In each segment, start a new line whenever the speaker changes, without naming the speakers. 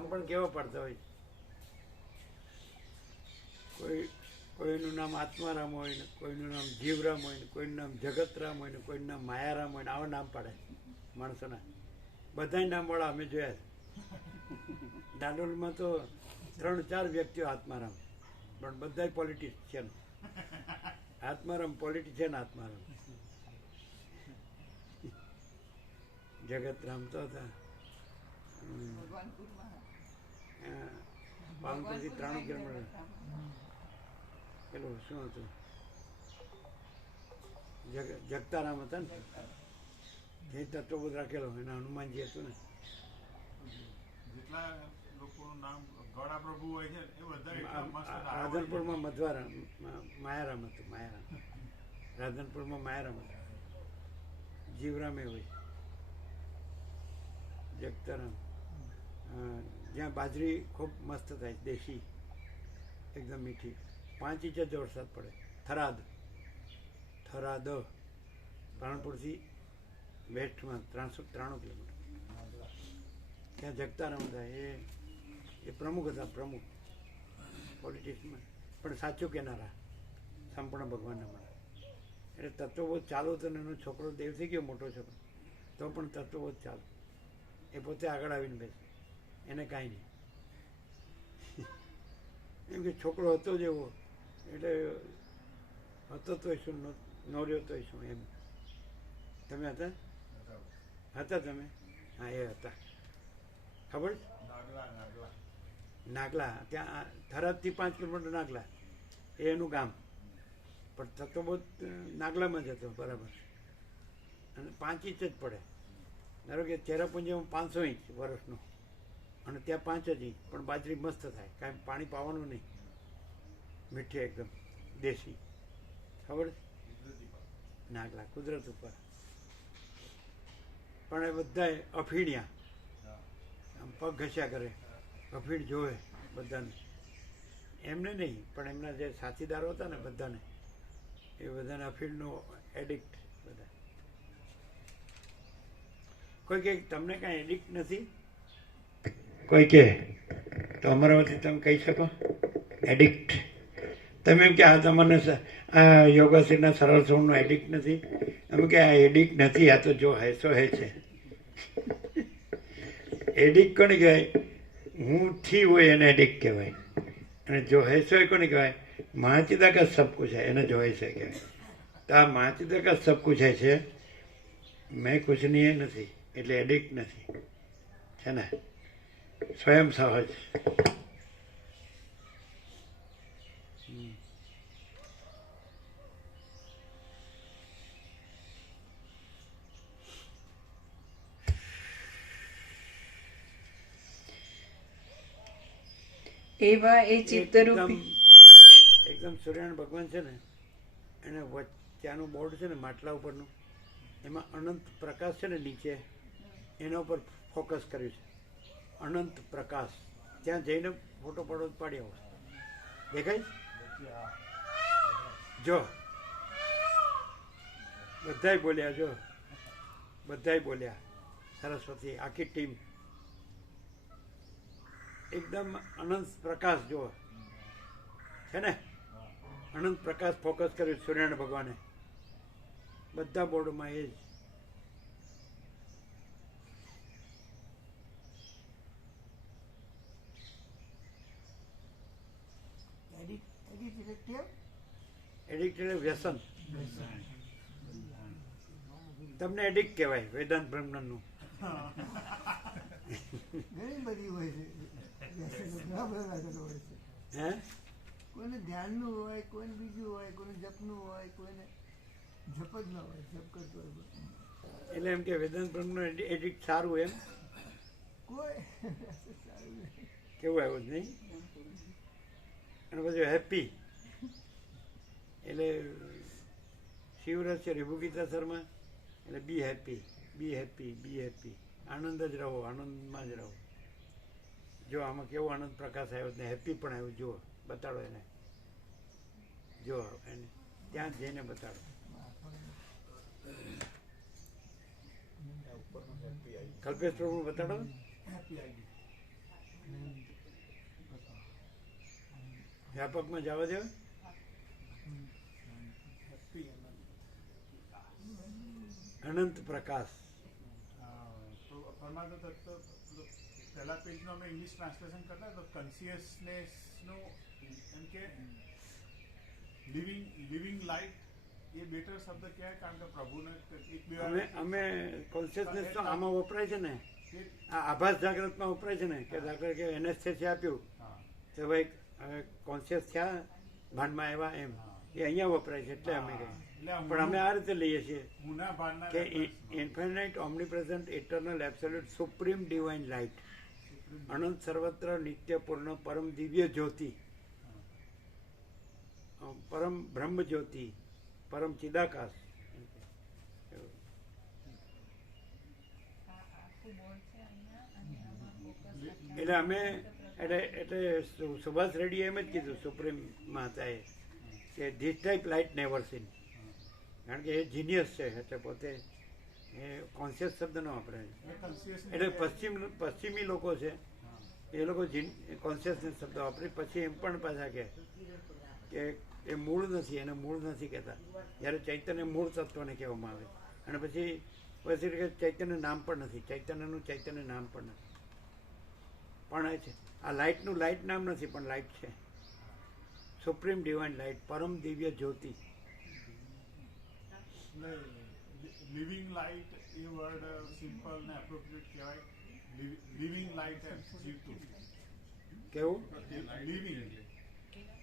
નામ પણ કેવા પડતા હોય? કોઈ, કોઈનું નામ આત્મારામ હોય ને, કોઈનું નામ જીવરામ હોય ને, કોઈનું નામ જગતરામ હોય ને, કોઈનું નામ માયારામ હોય ને, આવા નામ પાડે માણસોના. બધા નામવાળા અમે જોયા છે. ડાડોલમાં તો ત્રણ, ચાર વ્યક્તિઓ આત્મારામ. પણ બધા પોલિટિશિયન આત્મારામ પોલિટિશિયન આત્મારામ. જગતરામ તો હતા. પાલનપુરથી ત્રાણું કિલોમીટર પેલું શું હતું? જગ જગતારામ હતા ને? જે તત્વો બધું રાખેલો એના હનુમાનજી હતું ને.
જેટલા લોકોનું નામ ગળા પ્રભુ હોય છે એ છે.
રાધનપુરમાં મધવારામ માયારામ હતું માયારામ. રાધનપુરમાં માયારામ હતું. જીવરામે હોય. જગતારામ. જ્યાં બાજરી ખૂબ મસ્ત થાય દેશી. એકદમ મીઠી. પાંચ ઇંચ જ વરસાદ પડે. થરાદ. થરાદ. રાણપુરથી વેસ્ટમાં ત્રણસો, ત્રાણું કિલોમીટર. ત્યાં જગતારામ રમતા એ એ પ્રમુખ હતા, પ્રમુખ. પોલિટિક્સમાં. પણ સાચું કહેનારા સંપૂર્ણ ભગવાનના મળે. એટલે તત્વબોધ ચાલુ હતો ને એનો છોકરો દેવ થઈ ગયો, મોટો છોકરો. તો પણ તત્વબોધ ચાલુ. એ પોતે આગળ આવીને બેસે. એને કાંઈ નહીં. એમ કે છોકરો હતો જ એવો એટલે હતો તોય શું ન ન રહ્યો તોય શું એમ. તમે હતા? હતા તમે? હા એ હતા. ખબર? છે?
નાગલા નાગલા.
નાગલા. ત્યાં થરાદથી પાંચ કિલોમીટર નાગલા. એ એનું ગામ. પણ થતો બહુ નાગલામાં જ હતો બરાબર. અને પાંચ ઇંચ જ પડે. ધારો કે ચેરાપુંજીમાં પાંચસો ઇંચ વર્ષનો. અને ત્યાં પાંચ જ પણ બાજરી મસ્ત થાય, કાંઈ પાણી પાવાનું નહીં. મીઠી એકદમ, દેશી. ખબર? નાગલા, કુદરત ઉપર. પણ એ બધા અફીણિયા. આમ પગ ઘસ્યા કરે, અફીણ જોવે બધાને. એમને નહીં, પણ એમના જે સાથીદારો હતા ને બધાને, એ બધાને અફીણનો એડિક્ટ બધા. કોઈ કંઈક, તમને કાંઈ એડિક્ટ નથી? કોઈ કે, તો અમારા વતી તમે કહી શકો? એડિક્ટ તમે એમ કે, આ તમને આ યોગાસીના સરળ સોળનું એડિક્ટ નથી. એમ કે, આ એડિક્ટ નથી, આ તો જો હેસો હે છે. એડિક્ટ કોને કહેવાય? હું થી હોય એને એડિક્ટ કહેવાય. અને જો હેસો એ કોને કહેવાય? મહાચિતા કા સબ કુછ હૈ, એને જોઈ છે કહેવાય. તો આ મહાચિતા કા સબ કુછ હૈ છે. મેં કુછ નહીં નથી, એટલે એડિક્ટ નથી. છે ને? સ્વયં સહજ.
એવા એ ચિત્તરૂપી
એકદમ સૂર્યનારાયણ ભગવાન છે ને એને ત્યાંનું બોર્ડ છે ને માટલા ઉપરનું એમાં અનંત પ્રકાશ છે ને નીચે એના ઉપર ફોકસ કર્યું છે અનંત પ્રકાશ. ત્યાં જઈને ફોટો પડો પાડી આવો દેખાય? જો. બધાય બોલ્યા, જો. બધાય બોલ્યા. સરસ્વતી, આખી ટીમ. એકદમ અનંત પ્રકાશ જો છે ને? અનંત પ્રકાશ ફોકસ કર્યું સૂર્યનારાયણ ભગવાને. બધા બોર્ડમાં એ જ. એડિક્ટ એટલે વ્યસન. તમને એડિક્ટ કહેવાય વેદાંત બ્રહ્મનનું
ઘણી બધી હોય છે. ઘણા બધા હોય છે.
હે?
કોઈને ધ્યાનનું હોય કોઈને બીજું હોય કોઈને જપનું હોય કોઈને જપ જ ન હોય જપ કરતો હોય
એટલે એમ કે વેદાંત બ્રહ્મનું એડિક્ટ સારું એમ?
કોઈ.
કેવું આવ્યું નહીં? અને પછી હેપી. એટલે શિવરસ છે, રેભુગીતા શર્મા, એટલે be happy be happy be happy આનંદ જ રહો, આનંદમાં જ રહો. જો આમાં કેવો આનંદ પ્રકાશ આવ્યો, ને હેપી પણ આવ્યું, જુઓ, બતાડો એને. જો એને ત્યાં જઈને બતાડો. કલ્પેશ પ્રભુ બતાડો. વ્યાપકમાં જવા
દેવા
અનંત પ્રકાશ.
પરમાત્મા તત્વ પહેલા પેજનું અમે ઇંગ્લિશ ટ્રાન્સલેશન કરતા તો કન્સિયસનેસનું એમ કે લિવિંગ લિવિંગ લાઈટ એ બેટર શબ્દ કહેવાય કારણ કે પ્રભુને એક બે
અમે અમે કોન્શિયસનેસ તો આમાં વપરાય છે ને? આ આભાસ જાગૃતમાં વપરાય છે ને? કે દાખલા કે એનેસ્થેસિયા આપ્યું. તો ભાઈ કોન્સિયસ કોન્શિયસ થયા ભાનમાં આવ્યા એમ. એ અહીંયા વપરાય છે એટલે અમે કહીએ પણ અમે આ રીતે લઈએ છીએ કે
reference
omnipresent omnipresent absolute supreme divine light અનંત સર્વત્ર નિત્ય પૂર્ણ પરમ દિવ્ય જ્યોતિ. પરમ બ્રહ્મ જ્યોતિ પરમ ચિદાકાશ. એટલે અમે એટલે એટલે સુભાષ રેડ્ડીએ એમ જ કીધું સુપ્રીમમાં માતાએ એ કે this type light never seen કારણ કે એ જીનિયસ છે એટલે પોતે એ કોન્શિયસ શબ્દ ન વાપરે.
એટલે
એટલે પશ્ચિમ પશ્ચિમી લોકો છે એ લોકો કોન્શિયસનેસ શબ્દ વાપરે. પછી એમ પણ પાછા કહે કે એ મૂળ નથી એને મૂળ નથી કહેતા. જ્યારે ચૈતન્ય મૂળ તત્વને કહેવામાં આવે. અને પછી પછી કે ચૈતન્ય નામ પણ નથી. ચૈતન્યનું ચૈતન્ય નામ પણ નથી. પણ એ છે આ લાઇટનું લાઇટ નામ નથી પણ લાઇટ છે. સુપ્રીમ ડિવાઇન લાઇટ પરમ દિવ્ય જ્યોતિ.
એટલે લિવિંગ લાઇટ એ વર્ડ સિમ્પલ ને એપ્રોપ્રિએટ કહેવાય. લિવિંગ લાઇટ જીવતું.
કેવું?
લિવિંગ.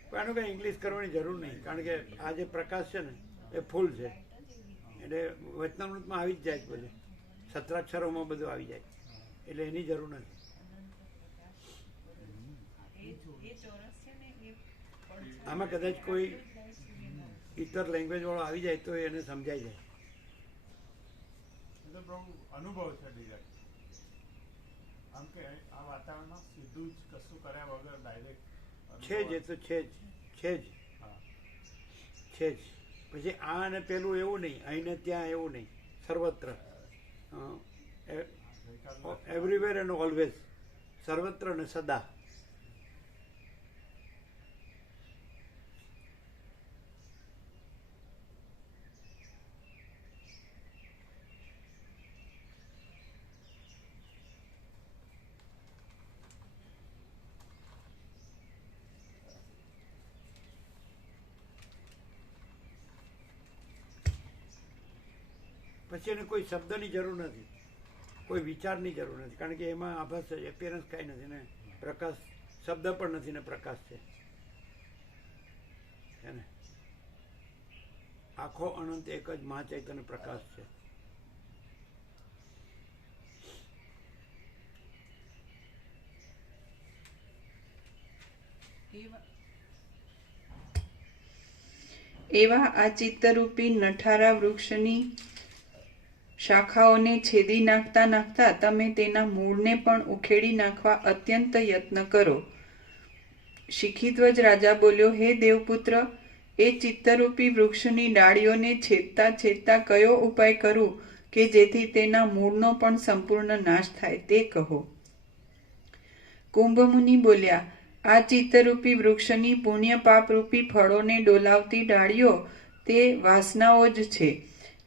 પણ આનું કંઈ ઇંગ્લિશ કરવાની જરૂર નહીં કારણ કે આ જે પ્રકાશ છે ને એ ફૂલ છે. એટલે વચનામૃતમાં આવી જ જાય છે બધું. સત્રાક્ષરોમાં બધું આવી જાય. એટલે એની જરૂર નથી. આમાં કદાચ કોઈ ઇતર લેંગ્વેજ વાળો આવી જાય તો એને સમજાઈ જાય.
એટલે બહુ અનુભવ છે ડિરેક્ટ આમ કે આ વાતાવરણમાં સીધું જ કશું કર્યા વગર ડાયરેક્ટ
છે જ એ તો છે જ છે જ. છે જ. પછી આ અને પેલું એવું નહીં અહીંને ત્યાં એવું નહીં સર્વત્ર. એવરીવેર એન્ડ ઓલવેઝ સર્વત્ર ને સદા. પછી એને કોઈ શબ્દની જરૂર નથી. કોઈ વિચારની જરૂર નથી. કારણ કે એમાં આભાસ એપિયરન્સ કાંઈ નથી ને પ્રકાશ, શબ્દ પણ નથી ને પ્રકાશ છે. ને? આખો અનંત એક જ મહાચૈતન્ય પ્રકાશ છે.
એવા આ ચિત્તરૂપી નઠારા વૃક્ષની શાખાઓને છેદી નાખતા નાખતા તમે તેના મૂળને પણ ઉખેડી નાખવા અત્યંત યત્ન કરો. શિખીધ્વજ રાજા બોલ્યો, હે દેવપુત્ર, એ ચિત્તરૂપી વૃક્ષની ડાળીઓને છેદતા છેદતા કયો ઉપાય કરું કે જેથી તેના મૂળનો પણ સંપૂર્ણ નાશ થાય તે કહો. કુંભમુનિ બોલ્યા, આ ચિત્તરૂપી વૃક્ષની પુણ્ય પાપરૂપી ફળોને ડોલાવતી ડાળીઓ તે વાસનાઓ જ છે.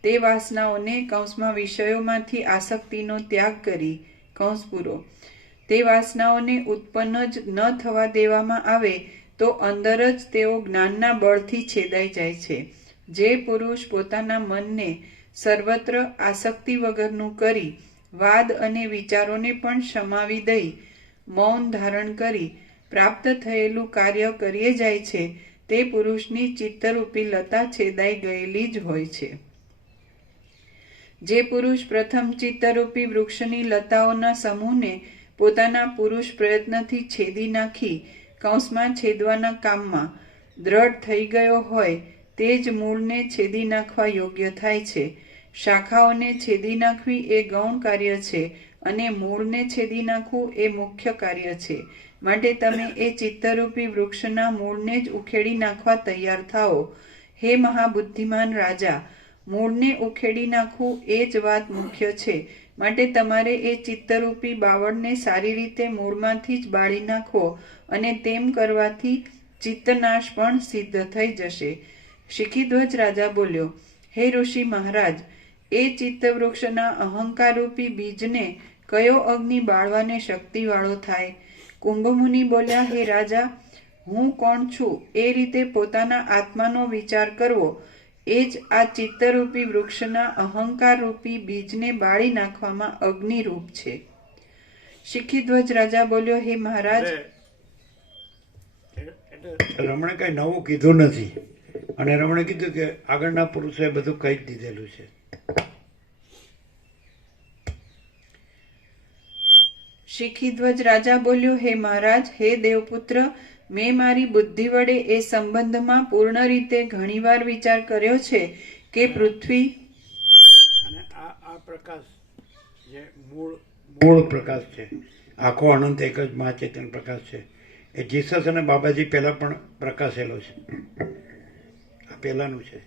તે વાસનાઓને કૌંસમાં વિષયોમાંથી આસક્તિનો ત્યાગ કરી, કૌંસ પૂરો. તે વાસનાઓને ઉત્પન્ન જ ન થવા દેવામાં આવે, તો અંદર જ તેઓ જ્ઞાનના બળથી છેદાઈ જાય છે. જે પુરુષ પોતાના મનને સર્વત્ર આસક્તિ વગરનું કરી, વાદ અને વિચારોને પણ સમાવી દઈ, મૌન ધારણ કરી, પ્રાપ્ત થયેલું કાર્ય કરીએ જાય છે, તે પુરુષની ચિત્તરૂપી લતા છેદાઈ ગયેલી જ હોય છે. જે પુરુષ પ્રથમ ચિત્તરૂપી વૃક્ષની લતાઓના સમૂહને પોતાના પુરુષ પ્રયત્નથી છેદી નાખી, કૌંસમાં છેદવાના કામમાં દ્રઢ થઈ ગયો હોય, તે જ મૂળને છેદી નાખવા યોગ્ય થાય છે. શાખાઓને છેદી નાખવી એ ગૌણ કાર્ય છે અને મૂળને છેદી નાખવું એ મુખ્ય કાર્ય છે. માટે તમે એ ચિત્તરૂપી વૃક્ષના મૂળને જ ઉખેડી નાખવા તૈયાર થાઓ. હે મહાબુદ્ધિમાન રાજા મૂળને ઉખેડી નાખવું એ જ વાત મુખ્ય છે. માટે તમારે એ ચિત્તરૂપી બાવળને સારી રીતે મૂળમાંથી જ બાળી નાખવો અને તેમ કરવાથી ચિત્તનાશ પણ સિદ્ધ થઈ જશે. શિખીધ્વજ રાજા બોલ્યો, હે ઋષિ મહારાજ, એ ચિત્તવૃક્ષના અહંકારરૂપી બીજને કયો અગ્નિ બાળવાને શક્તિવાળો થાય? કુંભમુનિ બોલ્યા, હે રાજા, હું કોણ છું? એ રીતે પોતાના આત્માનો વિચાર કરવો એ જ આ ચિત્તરૂપી વૃક્ષના અહંકારરૂપી બીજને બાળી નાખવામાં અગ્નિરૂપ છે. શિખીધ્વજ રાજા બોલ્યો હે મહારાજ.
રમણે કઈ નવું કીધું નથી. અને રમણે કીધું કે આગળના પુરુષોએ બધું કહી જ દીધેલું છે.
શિખીધ્વજ રાજા બોલ્યો હે મહારાજ હે દેવપુત્ર મેં મારી બુદ્ધિ વડે એ સંબંધમાં પૂર્ણ રીતે ઘણીવાર વિચાર કર્યો છે કે પૃથ્વી
અને આ આ પ્રકાશ જે મૂળ મૂળ પ્રકાશ છે. આખો અનંત એક જ મહા ચેતન પ્રકાશ છે. એ જીસસ અને બાબાજી પહેલાં પણ પ્રકાશેલો છે. આ પહેલાંનું છે.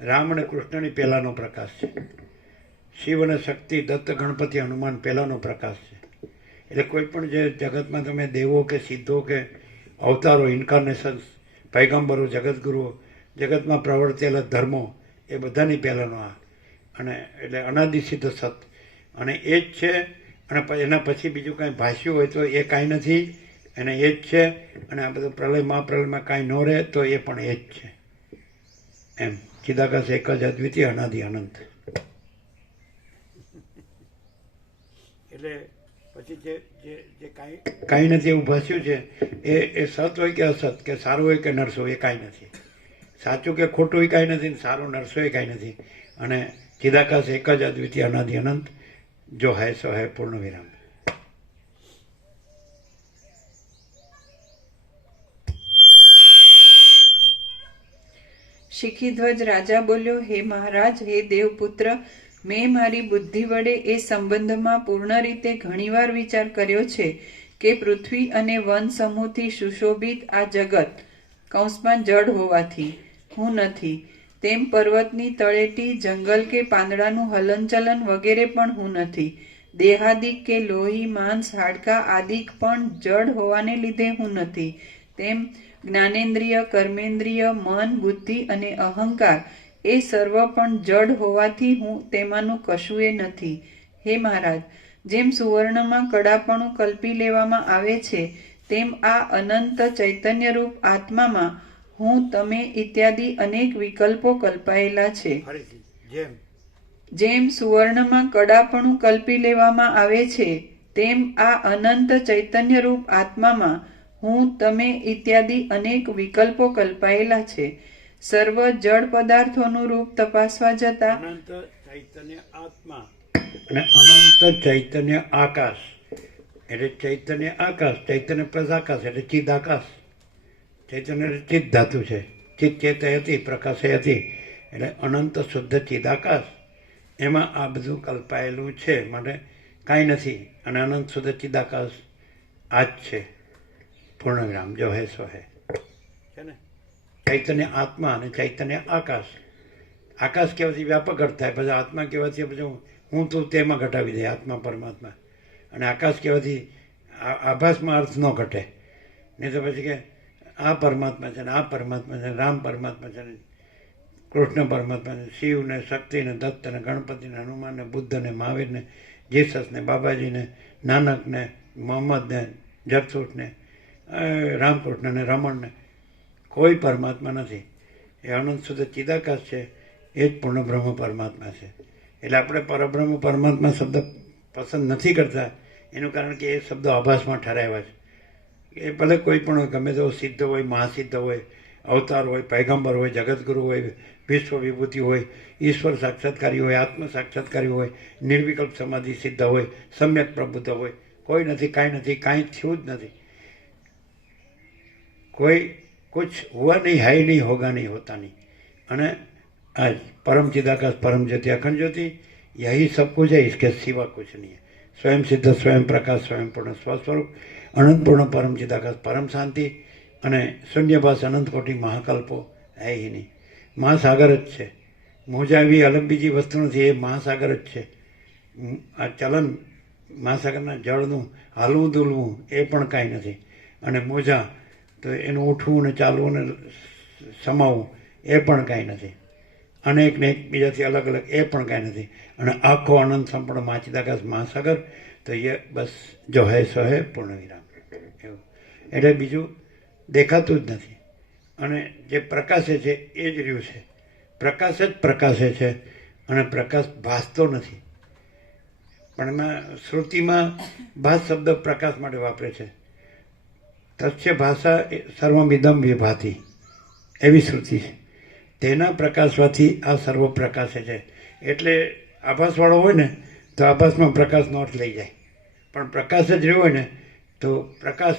રામ અને કૃષ્ણની પહેલાંનો પ્રકાશ છે. શિવ અને શક્તિ, દત્ત, ગણપતિ, હનુમાન પહેલાંનો પ્રકાશ છે. એટલે કોઈ પણ જે જગતમાં તમે દેવો કે સિદ્ધો કે અવતારો ઇન્કાર્નેશન્સ પૈગંબરો જગતગુરુઓ જગતમાં પ્રવર્તેલા ધર્મો, એ બધાની પહેલાંનો આ. અને એટલે અનાદિ સિદ્ધ સત. અને એ જ છે, અને એના પછી બીજું કાંઈ ભાષ્યું હોય તો એ કાંઈ નથી. અને એ જ છે, અને આ બધું પ્રલય, મહાપ્રલયમાં કાંઈ ન રહે, તો એ પણ એ જ છે. એમ. ચિદાકાશ એક જ અદ્વિતીય, અનાદિ, અનંત. એટલે પછી જે જે જે કાંઈ કાંઈ નથી એવું ભાષ્યું છે. એ એ સત હોય કે અસત કે સારું હોય કે નરસો એ કાંઈ નથી. સાચું કે ખોટું હોય કાંઈ નથી સારું નરસો એ કાંઈ નથી. અને ચિદાકાશ એક જ અદ્વિતીય અનાદિ અનંત. જો હૈ સો હૈ પૂર્ણ વિરામ.
શિખીધ્વજ રાજા બોલ્યો હે મહારાજ હે દેવપુત્ર મેં મારી બુદ્ધિ વડે એ સંબંધમાં પૂર્ણ રીતે ઘણીવાર વિચાર કર્યો છે કે પૃથ્વી અને વન સમૂહથી સુશોભિત આ જગત કૌંસમાં જડ હોવાથી, હું નથી. તેમ પર્વતની તળેટી, જંગલ કે પાંદડાનું હલનચલન વગેરે પણ હું નથી. દેહાદિક કે લોહી, માંસ, હાડકા આદિક પણ જડ હોવાને લીધે હું નથી. તેમ જ્ઞાનેન્દ્રિય, કર્મેન્દ્રિય, મન, બુદ્ધિ અને અહંકાર એ સર્વ પણ જડ હોવાથી હું તેમાંનું કશુંય નથી. હે મહારાજ જેમ સુવર્ણમાં કડાપણું કલ્પી લેવામાં આવે છે તેમ આ અનંત ચૈતન્યરૂપ આત્મામાં હું તમે ઇત્યાદિ અનેક વિકલ્પો કલ્પાયેલા છે.
જેમ
સુવર્ણમાં કડાપણું કલ્પી લેવામાં આવે છે તેમ આ અનંત ચૈતન્યરૂપ આત્મામાં હું તમે ઇત્યાદિ અનેક વિકલ્પો કલ્પાયેલા છે. સર્વ જળ પદાર્થોનું રૂપ તપાસવા જતા
અનંત ચૈતન્ય આત્મા. અને અનંત ચૈતન્ય આકાશ. એટલે ચૈતન્ય આકાશ ચૈતન્ય પ્રદાકાશ એટલે ચિદ આકાશ. ચૈતન્ય એટલે ચિત્ત ધાતુ છે. ચિત્ત ચેત હતી પ્રકાશ હતી. એટલે અનંત શુદ્ધ ચિદાકાશ એમાં આ બધું કલ્પાયેલું છે. માટે કાંઈ નથી. અને અનંત શુદ્ધ ચિદાકાશ આ જ છે. પૂર્ણ વિરામ જો હે સો હે ચૈતન્ય આત્મા અને ચૈતન્ય આકાશ. આકાશ કહેવાથી વ્યાપક અર્થ થાય. પછી આત્મા કહેવાથી પછી હું તું તેમાં ઘટાવી દે, આત્મા પરમાત્મા. અને આકાશ કહેવાથી આભાસમાં અર્થ ન ઘટે. નહીં તો પછી કે આ પરમાત્મા છે ને આ પરમાત્મા છે રામ પરમાત્મા છે ને કૃષ્ણ પરમાત્મા છે શિવ ને શક્તિ ને દત્ત ને ગણપતિ ને હનુમાન ને બુદ્ધ ને મહાવીર ને જીસસ ને બાબાજી ને નાનક ને કોઈ પરમાત્મા નથી. એ અનંત શુદ્ધ ચિદાકાશ છે, એ જ પૂર્ણ બ્રહ્મ પરમાત્મા છે. એટલે આપણે પરબ્રહ્મ પરમાત્મા શબ્દ પસંદ નથી કરતા, એનું કારણ કે એ શબ્દો આભાસમાં ઠરાવ્યા છે. એ ભલે કોઈ પણ ગમે તેવો સિદ્ધ હોય, મહાસિદ્ધ હોય, અવતાર હોય, પૈગંબર હોય જગતગુરુ હોય વિશ્વ વિભૂતિ હોય, ઈશ્વર સાક્ષાત્કારી હોય, આત્મ સાક્ષાત્કારી હોય, નિર્વિકલ્પ સમાધિ સિદ્ધ હોય, સમ્યક પ્રબુદ્ધ હોય, કોઈ નથી, કાંઈ નથી, કાંઈ થયું જ નથી. कोई कुछ हुआ नहीं है ही नहीं होगा नहीं होता नहीं અને आज परम चिदाकाश परम ज्योति अखंड ज्योति यही सब कुछ है इसके सिवा कुछ नहीं है स्वयं सिद्ध स्वयं प्रकाश स्वयं पूर्ण स्वस्वरूप अनंत पूर्ण परम चिदाकाश परम शांति અને શૂન્યભાસ અનંત કોટી મહાકલ્પો હે ય નહીં મહાસાગર જ છે મોજા એવી અલગ બીજી વસ્તુ નથી એ મહાસાગર જ છે ઉમ, આ ચલન મહાસાગરના જળનું હાલવું દુલવું એ પણ કાંઈ નથી અને મોજા તો એનું ઉઠવું ને ચાલવું ને સમાવવું એ પણ કાંઈ નથી. અનેક ને એકબીજાથી અલગ અલગ, એ પણ કાંઈ નથી. અને આખો આનંદ સંપૂર્ણ માચિદાકાશ મહાસાગર, તો એ બસ જો હે સો હે પૂર્ણ વિરામ એવું. એટલે બીજું દેખાતું જ નથી. અને જે પ્રકાશે છે એ જ રહ્યું છે. પ્રકાશ જ પ્રકાશે છે અને પ્રકાશ ભાસતો નથી. પણ એમાં શ્રુતિમાં ભાસ શબ્દ પ્રકાશ માટે વાપરે છે. તસ્ય ભાષા સર્વમિદમ વિભાતી, એવી શ્રુતિ. તેના પ્રકાશવાથી આ સર્વ પ્રકાશે છે. એટલે આભાસવાળો હોય ને, તો આભાસમાં પ્રકાશ નોટ લઈ જાય. પણ પ્રકાશ જ રહ્યો હોય ને, તો પ્રકાશ,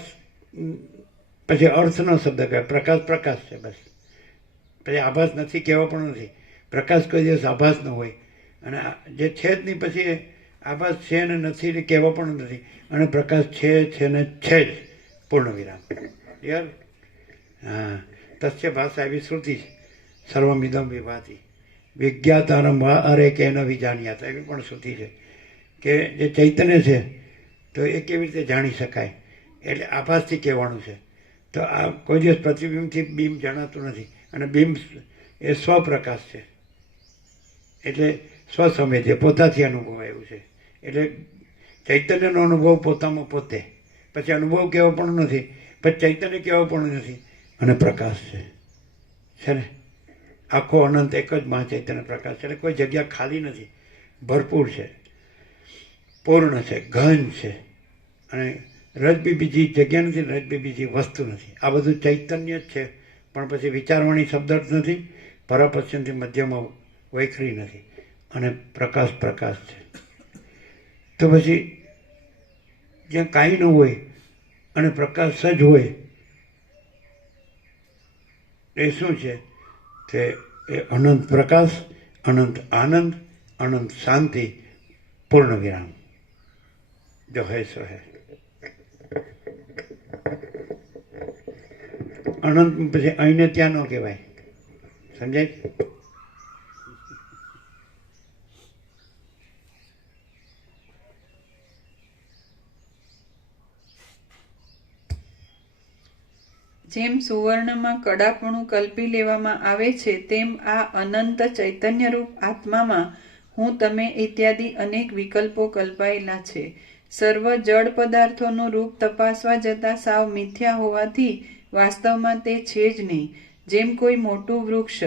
પછી અર્થનો શબ્દ કહેવાય. પ્રકાશ પ્રકાશ છે બસ. પછી આભાસ નથી કહેવા પણ નથી. પ્રકાશ કોઈ દિવસ આભાસ ન હોય. અને જે છે જ નહીં, પછી આભાસ છે ને નથી કહેવા પણ નથી. અને પ્રકાશ છે છે ને છે જ. પૂર્ણ વિરામ યાર હા. તસ્ય ભાષા એવી શ્રુતિ છે સર્વમિદમ વિભાતી. વિજ્ઞાતારમ વા અરે કે ન વિજાણ્યાતા એવી પણ શ્રુતિ છે કે જે ચૈતન્ય છે તો એ કેવી રીતે જાણી શકાય? એટલે આભાસથી કહેવાનું છે. તો આ કોઈ દિવસ પ્રતિબિંબથી બીમ જણાતું નથી. અને બીમ એ સ્વપ્રકાશ છે. એટલે સ્વસંવેદ્ય પોતાથી અનુભવાય છે. એટલે ચૈતન્યનો અનુભવ પોતામાં પોતે. પછી અનુભવ કહેવો પણ નથી, પછી ચૈતન્ય કહેવો પણ નથી. અને પ્રકાશ છે. છે ને? આખો અનંત એક જ મહા ચૈતન્ય પ્રકાશ છે. એટલે કોઈ જગ્યા ખાલી નથી. ભરપૂર છે. પૂર્ણ છે. ઘન છે. અને રજબી બીજી જગ્યા નથી, રજબી બીજી વસ્તુ નથી. આ બધું ચૈતન્ય જ છે. પણ પછી વિચારવાણી શબ્દ જ નથી. પરાપશ્ચિમથી મધ્યમાં વૈખરી નથી. અને પ્રકાશ પ્રકાશ છે. તો પછી જ્યાં કાંઈ ન હોય અને પ્રકાશ જ હોય. એ શું છે? તે એ અનંત પ્રકાશ, અનંત આનંદ, અનંત શાંતિ, પૂર્ણ વિરામ. જો હે સો હે. અનંત પછી અહીંને ત્યાં ન કહેવાય. સમજાય?
જેમ સુવર્ણમાં કડાપણું કલ્પી લેવામાં આવે છે, તેમ આ અનંત ચૈતન્યરૂપ આત્મામાં હું તમે ઇત્યાદિ અનેક વિકલ્પો કલ્પાયેલા છે. સર્વ જળ પદાર્થોનું રૂપ તપાસવા જતાં સાવ મિથ્યા હોવાથી વાસ્તવમાં તે છે જ નહીં. જેમ કોઈ મોટું વૃક્ષ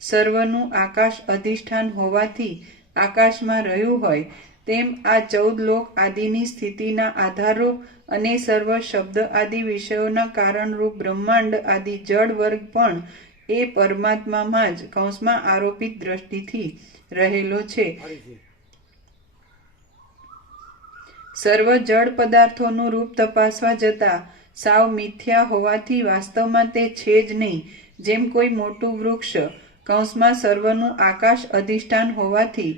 સર્વનું આકાશ અધિષ્ઠાન હોવાથી આકાશમાં રહ્યું હોય તેમ આ ચૌદ લોક આદિની સ્થિતિના આધારરૂપ અને સર્વ શબ્દ આદિ વિષયોના કારણરૂપ બ્રહ્માંડ આદિ જળ વર્ગ પણ એ પરમાત્મામાં જ કૌંસમાં આરોપિત દ્રષ્ટિથી રહેલો છે. સર્વ જળ પદાર્થોનું રૂપ તપાસવા જતા સાવ મિથ્યા હોવાથી વાસ્તવમાં તે છે જ નહીં. જેમ કોઈ મોટું વૃક્ષ કૌંસમાં સર્વનું આકાશ અધિષ્ઠાન હોવાથી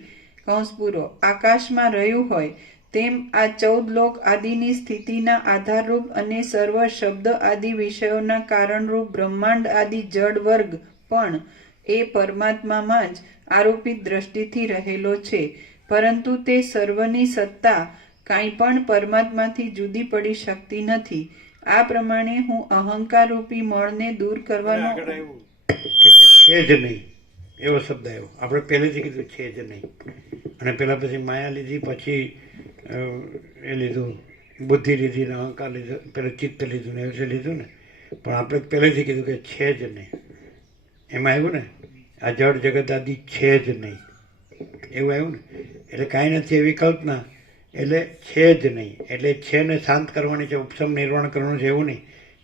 કૌંસ પૂરો. આકાશમાં રહ્યું હોય તેમ આ ચૌદ લોક આદિની સ્થિતિના આધારરૂપ અને સર્વ શબ્દ આદિ વિષયોના કારણરૂપ બ્રહ્માંડ આદિ જળ વર્ગ પણ એ પરમાત્મામાં જ આરોપિત દ્રષ્ટિથી રહેલો છે. પરંતુ તે સર્વની સત્તા કાંઈ પણ પરમાત્માથી જુદી પડી શકતી નથી. આ પ્રમાણે હું અહંકાર રૂપી મળને દૂર કરવાનો
છે જ નહીં. એવો શબ્દ આવ્યો. આપણે પહેલેથી કીધું છે જ નહીં. અને પહેલાં પછી માયા લીધી, પછી એ લીધું, બુદ્ધિ લીધી ને અહંકાર લીધો, પહેલાં ચિત્ત લીધું ને એવું છે લીધું ને. પણ આપણે પહેલેથી કીધું કે છે જ નહીં. એમાં આવ્યું ને? આ જળ જગત આદિ છે જ નહીં. એવું આવ્યું ને? એટલે કાંઈ નથી, એવી કલ્પના. એટલે છે જ નહીં. એટલે છે ને શાંત કરવાની છે, ઉપશમ નિર્વાણ કરવાનું છે એવું નહીં.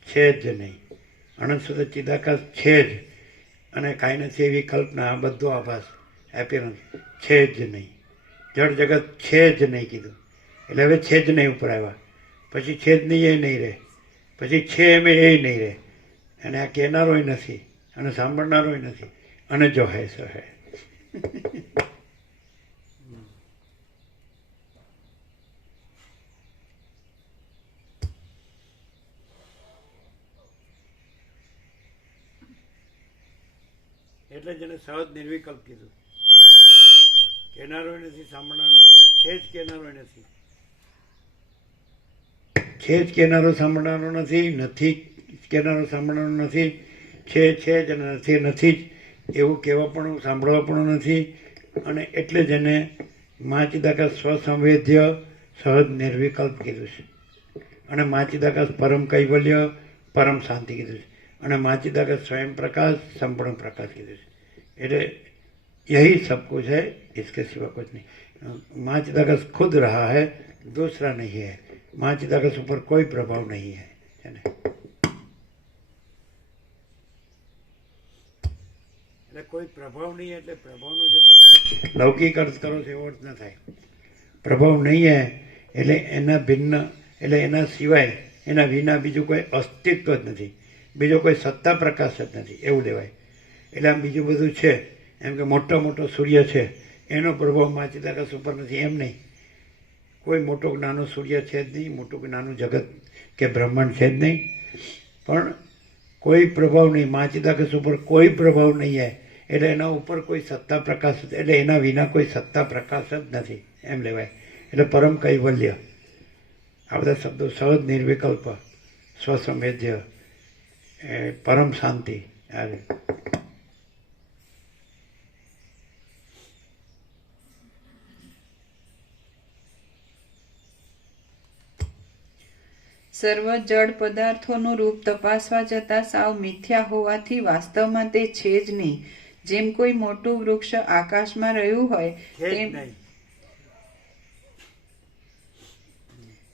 છે જ નહીં. અનંત સુધી ચિદાકાશ છે જ. અને કાંઈ નથી એવી કલ્પના, બધો આભાસ. એપિયરન્સ છે જ નહીં. જળ જગત છે જ નહીં કીધું. એટલે હવે છે જ નહીં ઉપર આવ્યા. પછી છે જ નહીં, એ નહીં રહે. પછી છે એમ, એ નહીં રહે. અને આ કહેનારોય નથી, અને સાંભળનારોય નથી. અને જો હે, સો હે. એટલે જ એને સહજ નિર્વિકલ્પ કીધું. કહેનારો નથી, સાંભળનારો છે જ કહેનારો નથી. છે જ કહેનારો સાંભળનારો નથી નથી કહેનારો સાંભળવાનો નથી છે છે જ અને નથી નથી જ એવું કહેવા પણ, સાંભળવા પણ નથી. અને એટલે જ એને માચિદાકાશ સ્વસંવેદ્ય સહજ નિર્વિકલ્પ કીધું છે. અને માચિદાકાશ પરમ કૈવલ્ય, પરમ શાંતિ કીધું છે. અને માચિદાકાશ સ્વયં પ્રકાશ સંપૂર્ણ પ્રકાશ કીધું છે. એટલે यही सब कुछ है इसके सिवा कुछ नहीं माँ चिदाकस खुद रहा है दूसरा नहीं है माँ चिदाकस ऊपर कोई प्रभाव नहीं है है ने? એટલે કોઈ પ્રભાવ નહીં એટલે પ્રભાવનો જે તમે લૌકિક અર્થ કરો છો એવો અર્થ ન થાય પ્રભાવ નહીં હે એટલે એના ભિન્ન એટલે એના સિવાય એના વિના બીજું કોઈ અસ્તિત્વ જ નથી બીજો કોઈ સત્તા પ્રકાશ જ નથી એવું લેવાય એટલે આમ બીજું બધું છે. એમ કે મોટો મોટો સૂર્ય છે. એનો પ્રભાવ માચિદાકાશ ઉપર નથી, એમ નહીં. કોઈ મોટો નાનો સૂર્ય છે જ નહીં, મોટું કે નાનું જગત કે બ્રહ્માંડ છે જ નહીં. પણ કોઈ પ્રભાવ નહીં માચિદાકાશ ઉપર કોઈ પ્રભાવ નહીં હે. એટલે એના ઉપર કોઈ સત્તા પ્રકાશ એટલે એના વિના કોઈ સત્તા પ્રકાશ જ નથી, એમ લેવાય. એટલે પરમ કૈવલ્ય. આ બધા શબ્દો સહજ નિર્વિકલ્પ, સ્વસંવેદ્ય, એ પરમ શાંતિ. આ
સર્વ જળ પદાર્થોનું રૂપ તપાસવા જતા સાવ મિથ્યા હોવાથી વાસ્તવમાં તે છે જ નહીં. જેમ કોઈ મોટું વૃક્ષ આકાશમાં રહ્યું હોય તેમ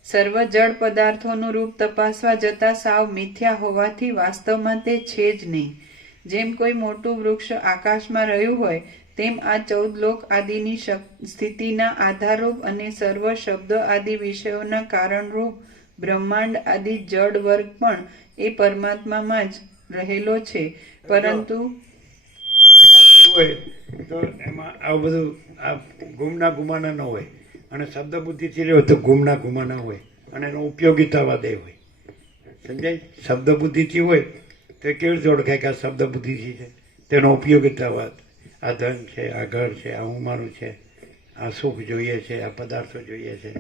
સર્વ જળ પદાર્થોનું રૂપ તપાસવા જતા સાવ મિથ્યા હોવાથી વાસ્તવમાં તે છે જ નહીં. જેમ કોઈ મોટું વૃક્ષ આકાશમાં રહ્યું હોય તેમ આ ચૌદ લોક આદિની સ્થિતિના આધારરૂપ અને સર્વ શબ્દ આદિ વિષયોના કારણરૂપ બ્રહ્માંડ આદિ જડ વર્ગ પણ એ પરમાત્મામાં જ રહેલો છે. પરંતુ
હોય તો એમાં આવું બધું આ ગુમના ગુમાના ન હોય. અને શબ્દ બુદ્ધિથી રહ્યો તો ગુમના ગુમાના હોય. અને એનો ઉપયોગીતાવાદ એ હોય. સમજાય? શબ્દ બુદ્ધિથી હોય તો કેવી રીતે ઓળખાય કે આ શબ્દ બુદ્ધિથી છે? તેનો ઉપયોગિતાવાદ આ ધન છે, આ ઘર છે, આ હું મારું છે, આ સુખ જોઈએ છે, આ પદાર્થો જોઈએ છે.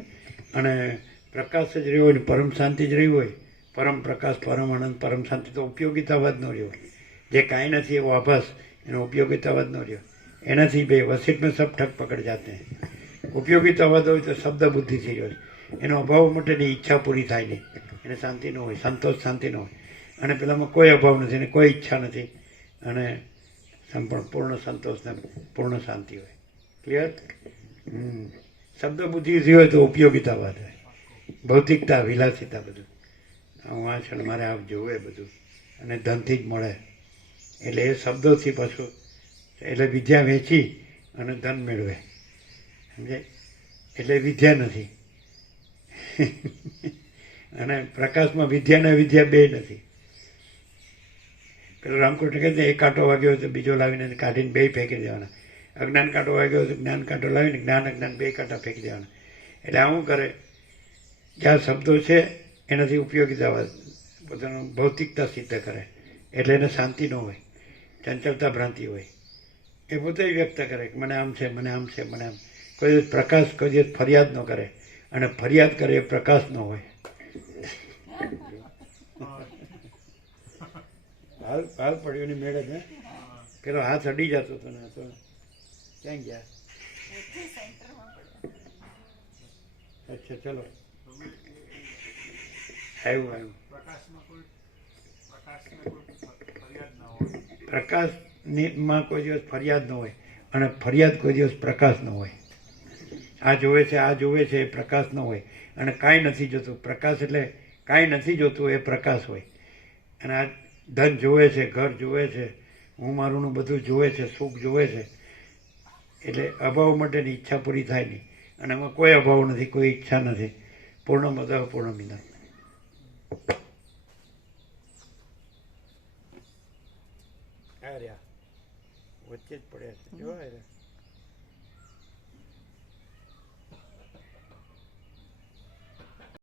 અને પ્રકાશ જ રહ્યો હોય ને પરમ શાંતિ જ રહી હોય, પરમ પ્રકાશ, પરમ આનંદ, પરમ શાંતિ તો ઉપયોગિતાવાદ ન રહ્યો જે કાંઈ નથી એવો આભાસ, એનો ઉપયોગિતાવાદ ન રહ્યો. એનાથી બે વસીટમાં સબ ઠક પકડ જાતે. ઉપયોગિતાવાદ હોય તો શબ્દ બુદ્ધિથી રહ્યો છે એનો અભાવ માટેની ઈચ્છા પૂરી થાય નહીં. એને શાંતિ ન હોય, સંતોષ શાંતિ ન હોય. અને પેલામાં કોઈ અભાવ નથી અને કોઈ ઈચ્છા નથી. અને સંપૂર્ણ, પૂર્ણ સંતોષ ને પૂર્ણ શાંતિ હોય. ક્લિયર શબ્દ બુદ્ધિથી હોય તો ઉપયોગિતાવાદ હોય. ભૌતિકતા વિલાસિતા બધું. હું આ છે ને મારે આપ જોવે બધું. અને ધનથી જ મળે. એટલે એ શબ્દોથી પાછું, એટલે વિદ્યા વેચી અને ધન મેળવે. સમજે? એટલે વિદ્યા નથી. અને પ્રકાશમાં વિદ્યા ને વિદ્યા બે નથી. પેલો રામકૃષ્ણ કહે છે, એક કાંટો વાગ્યો તો બીજો લાવીને કાઢીને બે ફેંકી દેવાના. અજ્ઞાન કાંટો વાગ્યો તો જ્ઞાન કાંટો લાવીને જ્ઞાન અજ્ઞાન બે કાંટા ફેંકી દેવાના. એટલે આવું કરે? આ શબ્દો છે એનાથી ઉપયોગિતા પોતાનું ભૌતિકતા સિદ્ધ કરે. એટલે એને શાંતિ ન હોય ચંચળતા ભ્રાંતિ હોય. એ પોતે વ્યક્ત કરે કે મને આમ છે મને આમ છે મને આમ. કોઈ દિવસ પ્રકાશ કોઈ દિવસ ફરિયાદ ન કરે. અને ફરિયાદ કરે એ પ્રકાશ ન હોય. હાલ હાલ પડ્યો ની મેળે છે પેલો હાથ અડી જતો હતો ને તો ક્યાં ગયા? અચ્છા ચલો. આવ્યું આવ્યું. પ્રકાશમાં કોઈ દિવસ ફરિયાદ ન હોય અને ફરિયાદ કોઈ દિવસ પ્રકાશ ન હોય. આ જોવે છે આ જોવે છે એ પ્રકાશ ન હોય. અને કાંઈ નથી જોતું. પ્રકાશ એટલે કાંઈ નથી જોતું એ પ્રકાશ હોય. અને આ ધન જોવે છે ઘર જોવે છે હું મારુંનું બધું જોવે છે સુખ જોવે છે. એટલે અભાવ માટેની ઈચ્છા પૂરી થાય નહીં. અને એમાં કોઈ અભાવ નથી કોઈ ઈચ્છા નથી. પૂર્ણ મદ પૂર્ણ મિનત વચ્ચે જ પડ્યા છે. જોવા